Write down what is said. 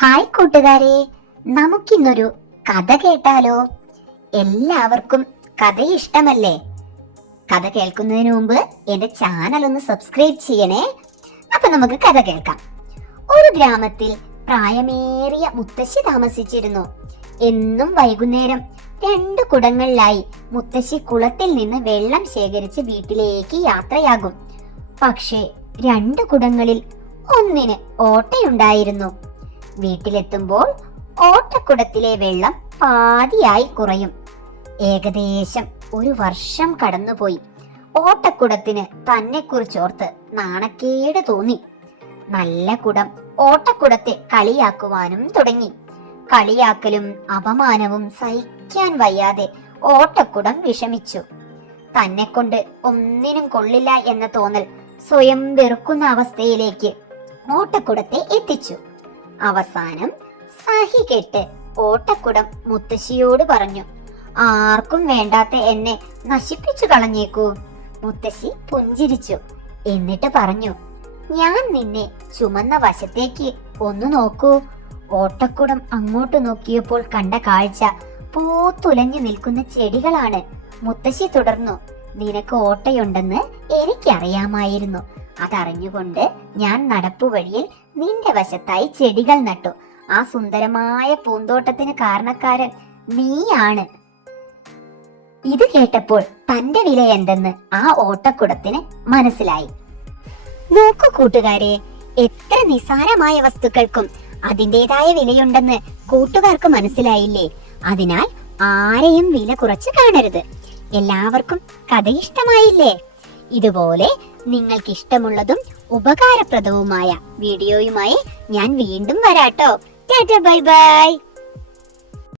Hi കൂട്ടുകാരെ, നമുക്കിന്നൊരു കഥ കേട്ടാലോ? എല്ലാവർക്കും കഥ ഇഷ്ടമല്ലേ? കഥ കേൾക്കുന്നതിന് മുമ്പ് എന്റെ ചാനൽ ഒന്ന് സബ്സ്ക്രൈബ് ചെയ്യണേ. അപ്പൊ നമുക്ക് കഥ കേൾക്കാം. ഒരു ഗ്രാമത്തിൽ പ്രായമേറിയ മുത്തശ്ശി താമസിച്ചിരുന്നു. എന്നും വൈകുന്നേരം 2 കുടങ്ങളിലായി മുത്തശ്ശി കുളത്തിൽ നിന്ന് വെള്ളം ശേഖരിച്ച് വീട്ടിലേക്ക് യാത്രയാകും. പക്ഷേ 2 കുടങ്ങളിൽ ഒന്നിന് ഓട്ടയുണ്ടായിരുന്നു. വീട്ടിലെത്തുമ്പോൾ ഓട്ടക്കുടത്തിലെ വെള്ളം പാതിയായി കുറയും. ഏകദേശം 1 വർഷം കടന്നുപോയി. ഓട്ടക്കുടത്തിന് തന്നെ കുറിച്ചോർത്ത് നാണക്കേട് തോന്നി. നല്ല കുടം ഓട്ടക്കുടത്തെ കളിയാക്കുവാനും തുടങ്ങി. കളിയാക്കലും അപമാനവും സഹിക്കാൻ വയ്യാതെ ഓട്ടക്കുടം വിഷമിച്ചു. തന്നെ കൊണ്ട് ഒന്നിനും കൊള്ളില്ല എന്ന തോന്നൽ സ്വയം വെറുക്കുന്ന അവസ്ഥയിലേക്ക് ഓട്ടക്കുടത്തെ എത്തിച്ചു. അവസാനം സഹികെട്ട് ഓട്ടക്കുടം മുത്തശ്ശിയോട് പറഞ്ഞു, ആർക്കും വേണ്ടാത്ത എന്നെ നശിപ്പിച്ചു കളഞ്ഞേക്കൂ. മുത്തശ്ശി പുഞ്ചിരിച്ചു. എന്നിട്ട് പറഞ്ഞു, ഞാൻ നിന്നെ ചുമന്ന വശത്തേക്ക് ഒന്ന് നോക്കൂ. ഓട്ടക്കുടം അങ്ങോട്ട് നോക്കിയപ്പോൾ കണ്ട കാഴ്ച പൂത്തുലഞ്ഞു നിൽക്കുന്ന ചെടികളാണ്. മുത്തശ്ശി തുടർന്നു, നിനക്ക് ഓട്ടയുണ്ടെന്ന് എനിക്കറിയാമായിരുന്നു. അതറിഞ്ഞുകൊണ്ട് ഞാൻ നടപ്പുവഴിയിൽ നിന്റെ വശത്തായി ചെടികൾ നട്ടു. ആ സുന്ദരമായ പൂന്തോട്ടത്തിന് കാരണക്കാരൻ നീയാണ്. ഇത് കേട്ടപ്പോൾ തന്റെ വില എന്തെന്ന് ആ ഓട്ടക്കുടത്തിന് മനസ്സിലായി. നോക്കൂ കൂട്ടുകാരെ, എത്ര നിസാരമായ വസ്തുക്കൾക്കും അതിൻ്റെതായ വിലയുണ്ടെന്ന് കൂട്ടുകാർക്ക് മനസ്സിലായില്ലേ? അതിനാൽ ആരെയും വില കുറച്ച് കാണരുത്. എല്ലാവർക്കും കഥ ഇഷ്ടമായില്ലേ? ഇതുപോലെ നിങ്ങൾക്ക് ഇഷ്ടമുള്ളതും ഉപകാരപ്രദവുമായ വീഡിയോയുമായി ഞാൻ വീണ്ടും വരാട്ടോ. Tata, bye by.